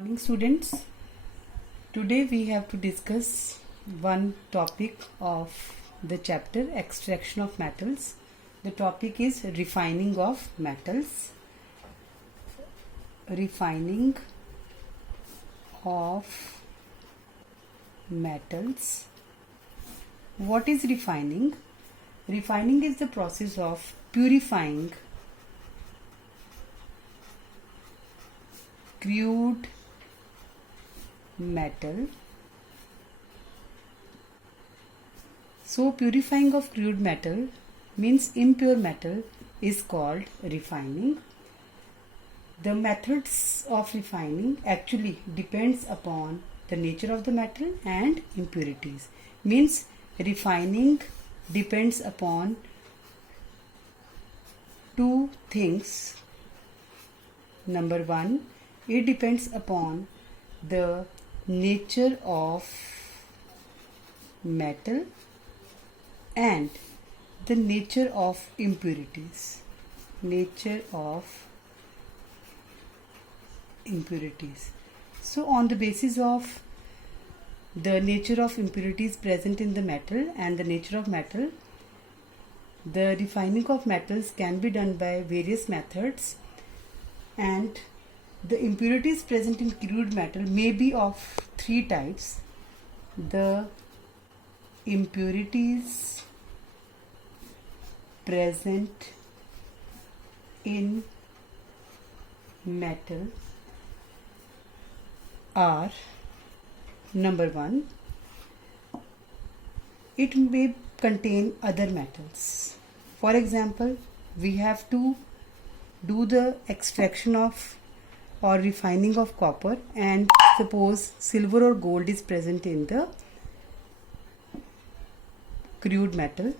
Morning students, today we have to discuss one topic of the chapter extraction of metals. The topic is refining of metals. Refining of metals. What is refining? Refining is the process of purifying crude metal. So purifying of crude metal means impure metal is called refining. The methods of refining actually depends upon the nature of the metal and impurities. Means refining depends upon two things. Number one, it depends upon the nature of metal and the nature of impurities. Nature of impurities. So on the basis of the nature of impurities present in the metal and the nature of metal, the refining of metals can be done by various methods, and the impurities present in crude metal may be of three types. The impurities present in metal are: number one, it may contain other metals. For example, we have to do the extraction of or refining of copper, and suppose silver or gold is present in the crude metal.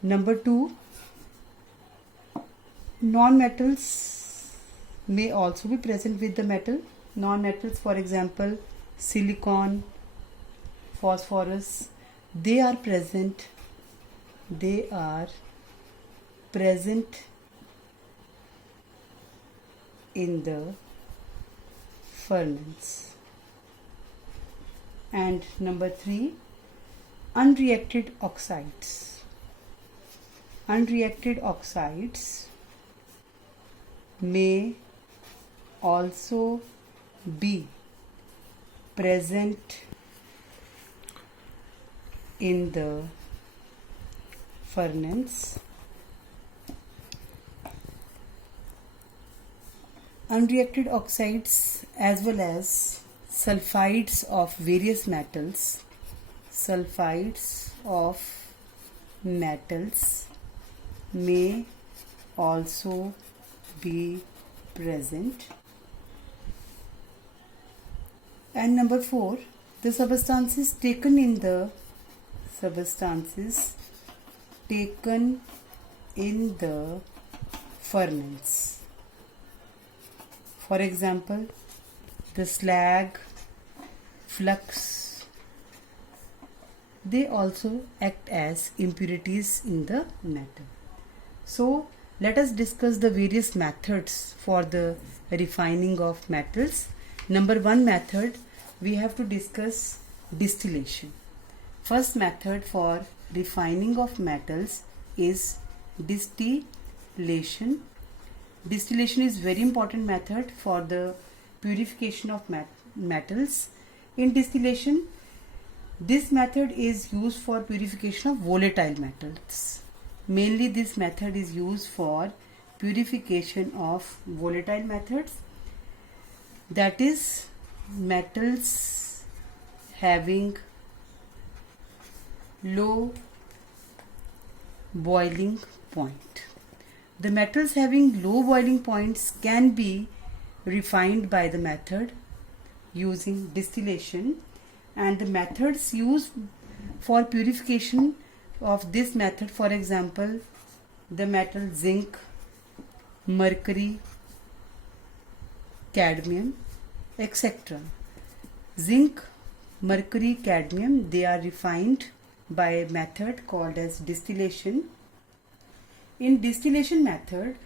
Number two, non-metals may also be present with the metal. Non-metals, for example, silicon, phosphorus, they are present in the furnace. And number three, unreacted oxides. Unreacted oxides may also be present in the furnace. Unreacted oxides as well as sulfides of various metals. Sulfides of metals may also be present. And number four, the substances taken in the furnace. For example, the slag, flux, they also act as impurities in the metal. So let us discuss the various methods for the refining of metals. Number one method, we have to discuss distillation. First method for refining of metals is distillation. Distillation is very important method for the purification of metals. In distillation, this method is used for purification of volatile metals. Mainly this method is used for purification of volatile metals, that is metals having low boiling point. The metals having low boiling points can be refined by the method using distillation, and the methods used for purification of this method, for example, the metal zinc, mercury, cadmium, etc. Zinc, mercury, cadmium, they are refined by a method called as distillation. In distillation method,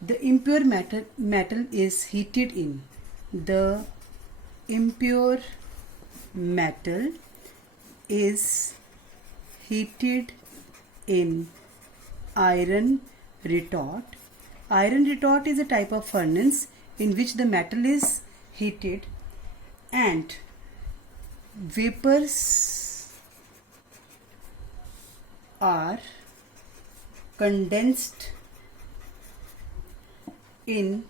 the impure metal is heated in. The impure metal is heated in iron retort. Iron retort is a type of furnace in which the metal is heated and vapors are condensed in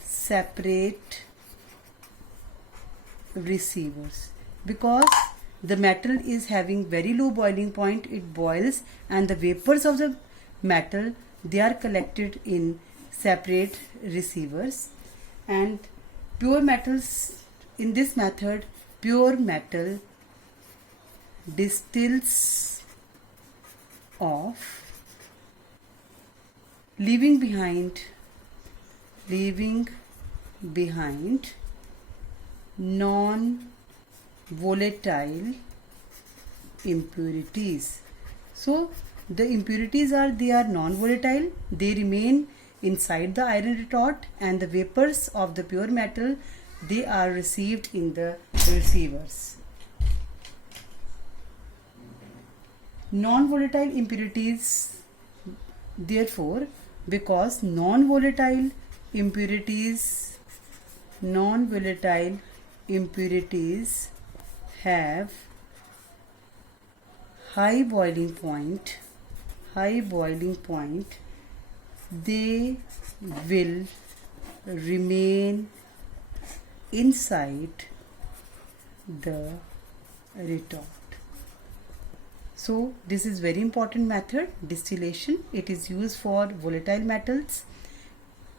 separate receivers. Because the metal is having very low boiling point, it boils, and the vapors of the metal, they are collected in separate receivers. And pure metals, in this method, pure metal distills off, leaving behind non-volatile impurities. So the impurities are non-volatile, they remain inside the iron retort, and the vapors of the pure metal, they are received in the receivers. Non-volatile impurities, therefore, because non-volatile impurities have high boiling point, they will remain inside the retort. So this is very important method, distillation. It is used for volatile metals,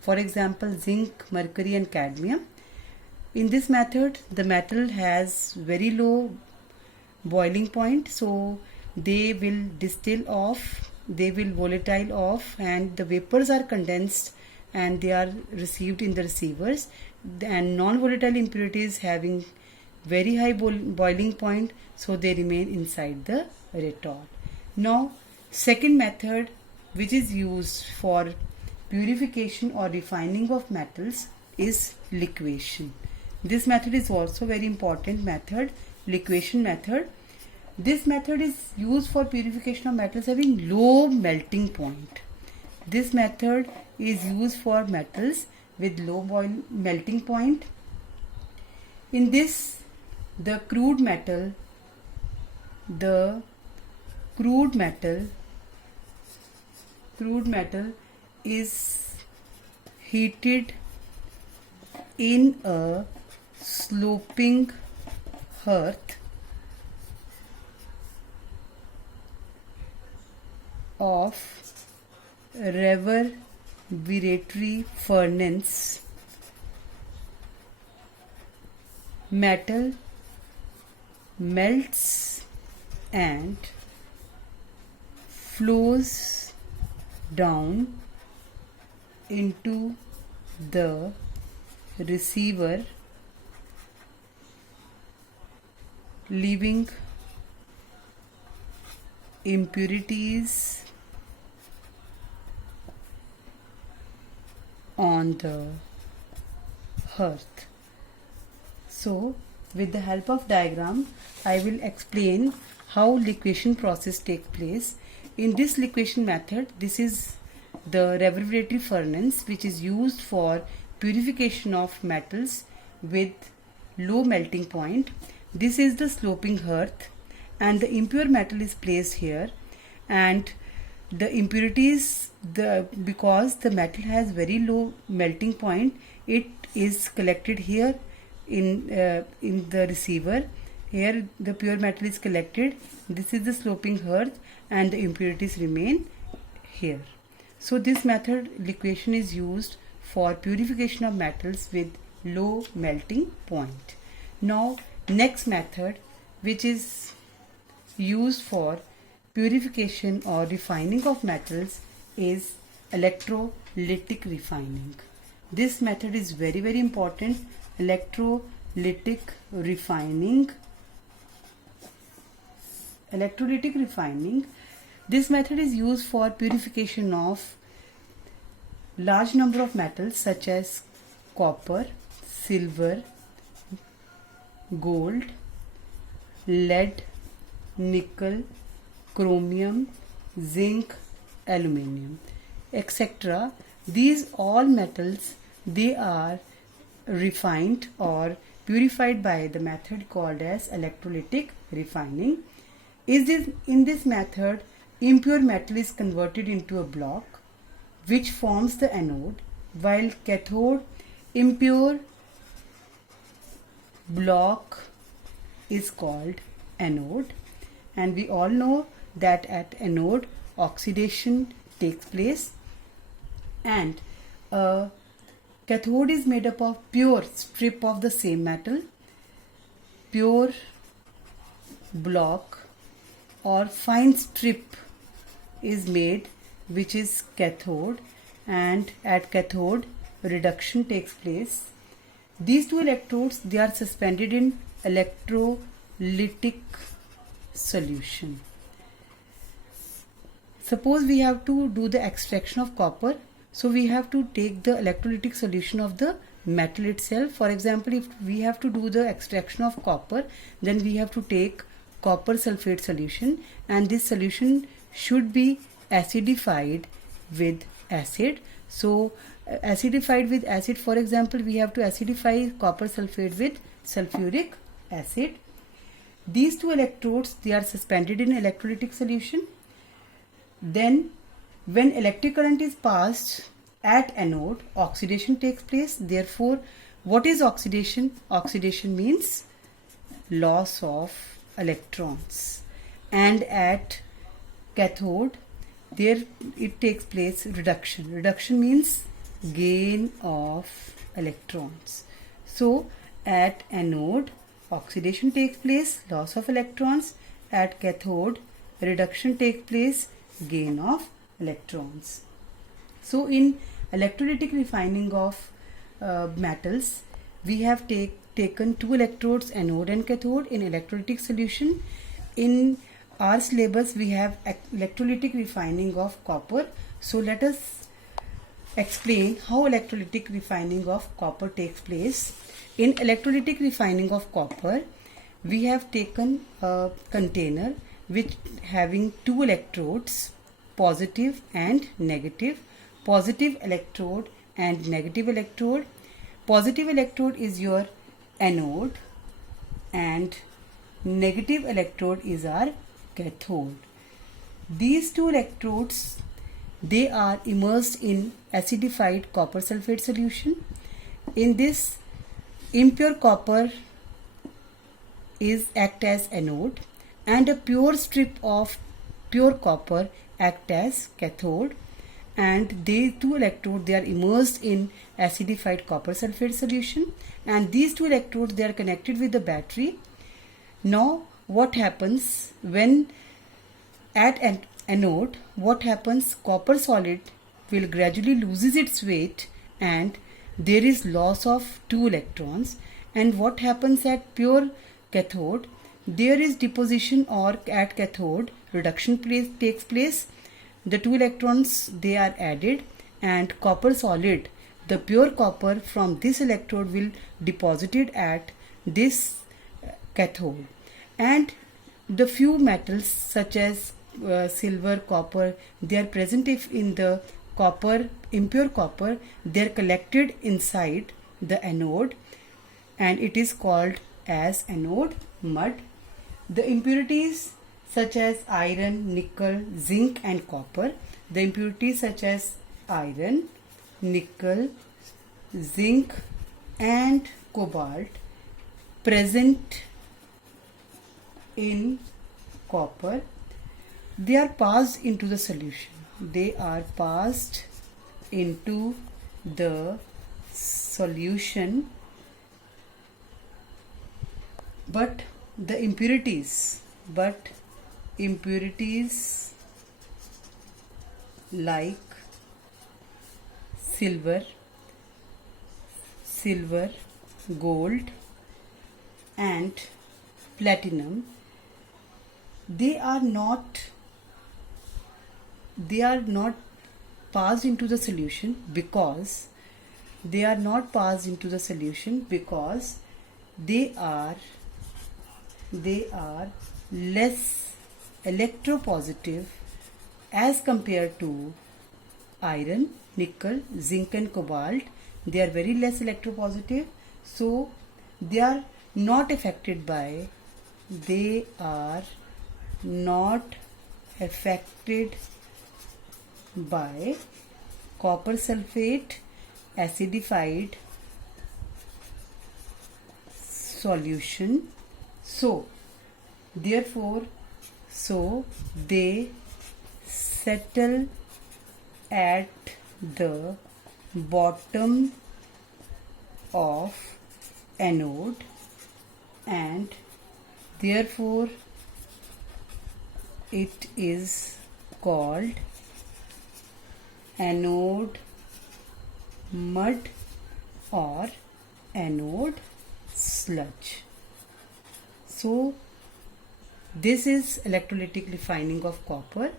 for example zinc, mercury and cadmium. In this method, the metal has very low boiling point, so they will distill off, they will volatile off, and the vapors are condensed and they are received in the receivers. And non-volatile impurities having very high boiling point, so they remain inside the retort. Now, second method which is used for purification or refining of metals is liquation. This method is also very important method, liquation method. This method is used for purification of metals having low melting point. This method is used for metals with low melting point. In this, the crude metal is heated in a sloping hearth of reverberatory furnace. Metal melts and flows down into the receiver, leaving impurities on the hearth. So, with the help of diagram, I will explain how liquation process takes place. In this liquation method, this is the reverberatory furnace which is used for purification of metals with low melting point. This is the sloping hearth and the impure metal is placed here, and the impurities, because the metal has very low melting point, it is collected here in the receiver. Here the pure metal is collected. This is the sloping hearth and the impurities remain here. So this method, liquation, is used for purification of metals with low melting point. Now next method which is used for purification or refining of metals is electrolytic refining. This method is very, very important. Electrolytic refining. This method is used for purification of large number of metals such as copper, silver, gold, lead, nickel, chromium, zinc, aluminium, etc. These all metals, they are refined or purified by the method called as electrolytic refining. In this method, impure metal is converted into a block which forms the anode, while cathode impure block is called anode. And we all know that at anode oxidation takes place, and a cathode is made up of pure strip of the same metal, pure block or fine strip is made, which is cathode, and at cathode reduction takes place. These two electrodes, they are suspended in electrolytic solution. Suppose we have to do the extraction of copper, so we have to take the electrolytic solution of the metal itself. For example, if we have to do the extraction of copper, then we have to take copper sulfate solution, and this solution should be acidified with acid. So acidified with acid, for example, we have to acidify copper sulfate with sulfuric acid. These two electrodes, they are suspended in electrolytic solution. Then when electric current is passed at anode, oxidation takes place. Therefore, what is oxidation? Oxidation means loss of electrons. And at cathode, there it takes place reduction. Reduction means gain of electrons. So at anode, oxidation takes place, loss of electrons. At cathode, reduction takes place, gain of electrons. So in electrolytic refining of metals, we have taken two electrodes, anode and cathode, in electrolytic solution. In our syllabus, we have electrolytic refining of copper. So let us explain how electrolytic refining of copper takes place. In electrolytic refining of copper, we have taken a container which having two electrodes, positive and negative. Positive electrode and negative electrode. Positive electrode is your anode and negative electrode is our cathode. These two electrodes, they are immersed in acidified copper sulfate solution. In this, impure copper is act as anode and a pure strip of pure copper act as cathode, and these two electrodes, they are immersed in acidified copper sulfate solution, and these two electrodes, they are connected with the battery. Now what happens when at an anode, what happens? Copper solid will gradually loses its weight and there is loss of two electrons. And what happens at pure cathode? There is deposition, or at cathode reduction takes place. The two electrons, they are added, and copper solid, the pure copper from this electrode, will deposited at this cathode. And the few metals such as silver, copper, they are present if in the copper, impure copper, they are collected inside the anode, and it is called as anode mud. The impurities such as iron, nickel, zinc and copper. The impurities such as iron, nickel, zinc and cobalt present in copper, they are passed into the solution. They are passed into the solution, but the impurities like silver, gold and platinum, they are not passed into the solution because they are less electropositive as compared to iron, nickel, zinc and cobalt. They are very less electropositive, so they are not affected by copper sulfate acidified solution. So therefore they settle at the bottom of anode, and therefore it is called anode mud or anode sludge. So this is electrolytic refining of copper.